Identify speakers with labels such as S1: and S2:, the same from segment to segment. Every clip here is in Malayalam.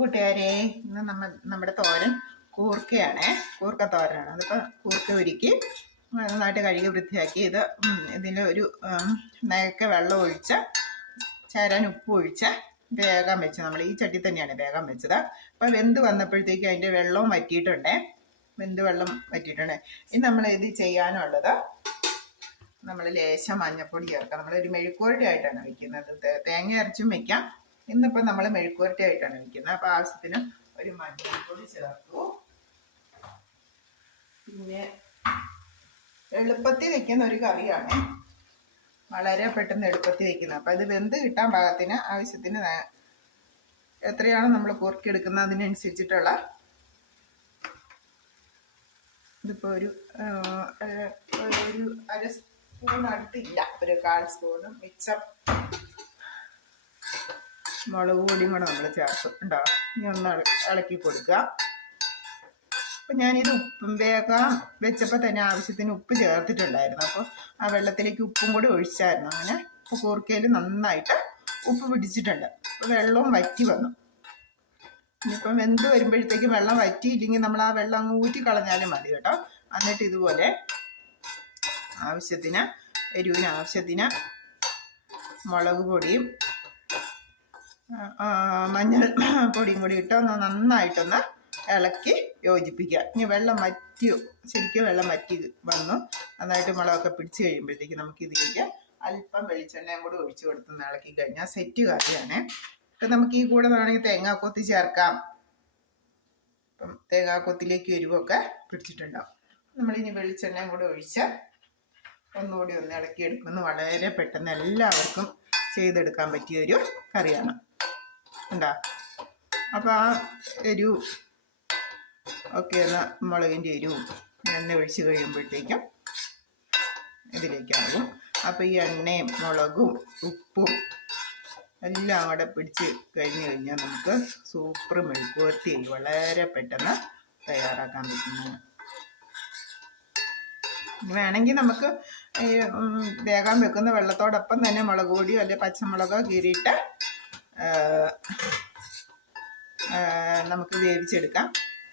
S1: കൂട്ടുകാരെ ഇന്ന് നമ്മ നമ്മുടെ തോരൻ കൂർക്കയാണ്. കൂർക്ക തോരനാണ്. അതിപ്പോൾ കൂർക്ക ഒരുക്കി നന്നായിട്ട് കഴുകി വൃത്തിയാക്കി ഇത് ഇതിന് ഒരു നയക്കെ വെള്ളം ഒഴിച്ച് ചേരാൻ ഉപ്പ് ഒഴിച്ച് വേഗം വെച്ച് നമ്മൾ ഈ ചട്ടി തന്നെയാണ് വേഗം വെച്ചത്. അപ്പോൾ വെന്ത് വന്നപ്പോഴത്തേക്ക് അതിന്റെ വെള്ളവും വറ്റിയിട്ടുണ്ടേ. വെന്ത് വെള്ളം വറ്റിയിട്ടുണ്ട്. ഇനി നമ്മൾ ഇത് ചെയ്യാനുള്ളത് നമ്മൾ ലേശം മഞ്ഞപ്പൊടി ചേർക്കാം. നമ്മളൊരു മെഴുക്കുവരട്ടി ആയിട്ടാണ് വെക്കുന്നത്. തേങ്ങ അരച്ചും വെക്കാം. ഇന്നിപ്പോൾ നമ്മൾ മെഴുക്കുവരട്ടി ആയിട്ടാണ് വെക്കുന്നത് അപ്പോൾ ആവശ്യത്തിന് ഒരു മഞ്ഞൾപ്പൊടി ചേർത്തു. പിന്നെ എളുപ്പത്തിൽ വെക്കുന്ന ഒരു കറിയാണ്. വളരെ പെട്ടെന്ന് എളുപ്പത്തിൽ വെക്കുന്നത്. അപ്പൊ ഇത് വെന്ത് കിട്ടാൻ പാകത്തിന് ആവശ്യത്തിന് എത്രയാണ് നമ്മൾ കുറുക്കിയെടുക്കുന്നത് അതിനനുസരിച്ചിട്ടുള്ള ഇതിപ്പോൾ ഒരു ഒരു അര സ്പൂൺ അടുത്തില്ല. ഒരു കാൽ സ്പൂണും മിച്ചം മുളക് പൊടിയും കൂടെ നമ്മൾ ചേർക്കും ഉണ്ടോ? ഇനി ഒന്ന് ഇളക്കി കൊടുക്കുക. അപ്പം ഞാനിത് ഉപ്പും വേഗം വെച്ചപ്പോൾ തന്നെ ആവശ്യത്തിന് ഉപ്പ് ചേർത്തിട്ടുണ്ടായിരുന്നു. അപ്പോൾ ആ വെള്ളത്തിലേക്ക് ഉപ്പും കൂടി ഒഴിച്ചായിരുന്നു. അങ്ങനെ ഇപ്പോൾ കൂർക്കയിൽ നന്നായിട്ട് ഉപ്പ് പിടിച്ചിട്ടുണ്ട്. അപ്പോൾ വെള്ളവും വറ്റി വന്നു. ഇനിയിപ്പം വെന്ത് വരുമ്പോഴത്തേക്ക് വെള്ളം വറ്റിയില്ലെങ്കിൽ നമ്മൾ ആ വെള്ളം അങ്ങ് ഊറ്റി കളഞ്ഞാലും മതി കേട്ടോ. എന്നിട്ട് ഇതുപോലെ ആവശ്യത്തിന് എരിവിന് ആവശ്യത്തിന് മുളക് പൊടിയും മഞ്ഞൾ പൊടിയും കൂടി ഇട്ട് ഒന്ന് നന്നായിട്ടൊന്ന് ഇളക്കി യോജിപ്പിക്കുക. ഇനി വെള്ളം വറ്റിയോ ശരിക്കും വെള്ളം വറ്റി വന്നു. നന്നായിട്ട് മുളകൊക്കെ പിടിച്ച് കഴിയുമ്പോഴത്തേക്ക് നമുക്ക് ഇതിലേക്ക് അല്പം വെളിച്ചെണ്ണയും കൂടി ഒഴിച്ചു കൊടുത്ത് ഇളക്കി കഴിഞ്ഞാൽ സെറ്റ് കറിയാണ് ഇപ്പം നമുക്ക് ഈ കൂടെ വേണമെങ്കിൽ തേങ്ങാക്കൊത്തി ചേർക്കാം. ഇപ്പം തേങ്ങാക്കൊത്തിലേക്ക് എരിവൊക്കെ പിടിച്ചിട്ടുണ്ടാവും. നമ്മളിനി വെളിച്ചെണ്ണയും കൂടി ഒഴിച്ച് ഒന്നുകൂടി ഒന്ന് ഇളക്കി എടുക്കുന്നത് വളരെ പെട്ടെന്ന് എല്ലാവർക്കും ചെയ്തെടുക്കാൻ പറ്റിയൊരു കറിയാണ്. എന്താ അപ്പോൾ ആ എരിവ് ഒക്കെ ഒന്ന് മുളകിന്റെ എരിവും എണ്ണ ഒഴിച്ച് കഴിയുമ്പോഴത്തേക്കും ഇതിലേക്കാകും അപ്പോൾ ഈ എണ്ണയും മുളകും ഉപ്പും എല്ലാം അവിടെ പിടിച്ച് കഴിഞ്ഞ് കഴിഞ്ഞാൽ നമുക്ക് സൂപ്പർ മെഴുക്കുവർത്തി വളരെ പെട്ടെന്ന് തയ്യാറാക്കാൻ പറ്റുന്നതാണ്. വേണമെങ്കിൽ നമുക്ക് ഈ വേഗം വെക്കുന്ന വെള്ളത്തോടൊപ്പം തന്നെ മുളക് പൊടിയോ അല്ലെങ്കിൽ പച്ചമുളകോ കീറിയിട്ട് നമുക്ക് വേവിച്ചെടുക്കാം.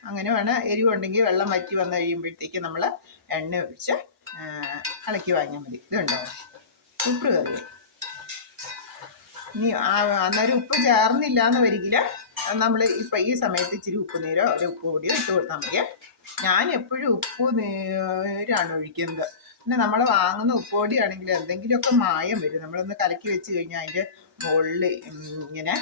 S1: അങ്ങനെ വേണം എരിവുണ്ടെങ്കിൽ വെള്ളം വറ്റി വന്നു കഴിയുമ്പോഴത്തേക്ക് നമ്മൾ എണ്ണ ഒഴിച്ച് ഇളക്കി വാങ്ങിയാൽ മതി. ഇതുണ്ടോ സൂപ്പർ കറി ഇനി അന്നേരം ഉപ്പ് ചേർന്നില്ല എന്ന് വരികിൽ നമ്മൾ ഇപ്പം ഈ സമയത്ത് ഇച്ചിരി ഉപ്പ് നീരോ ഒരു ഉപ്പ് പൊടിയോ ഇട്ട് കൊടുത്താൽ മതി. ഞാൻ എപ്പോഴും ഉപ്പ് നീരാണ് ഒഴിക്കുന്നത്. പിന്നെ നമ്മൾ വാങ്ങുന്ന ഉപ്പ് പൊടിയാണെങ്കിൽ എന്തെങ്കിലുമൊക്കെ മായം വരും. നമ്മളൊന്ന് കലക്കി വെച്ച് കഴിഞ്ഞാൽ അതിന്റെ മുകളിൽ ഇങ്ങനെ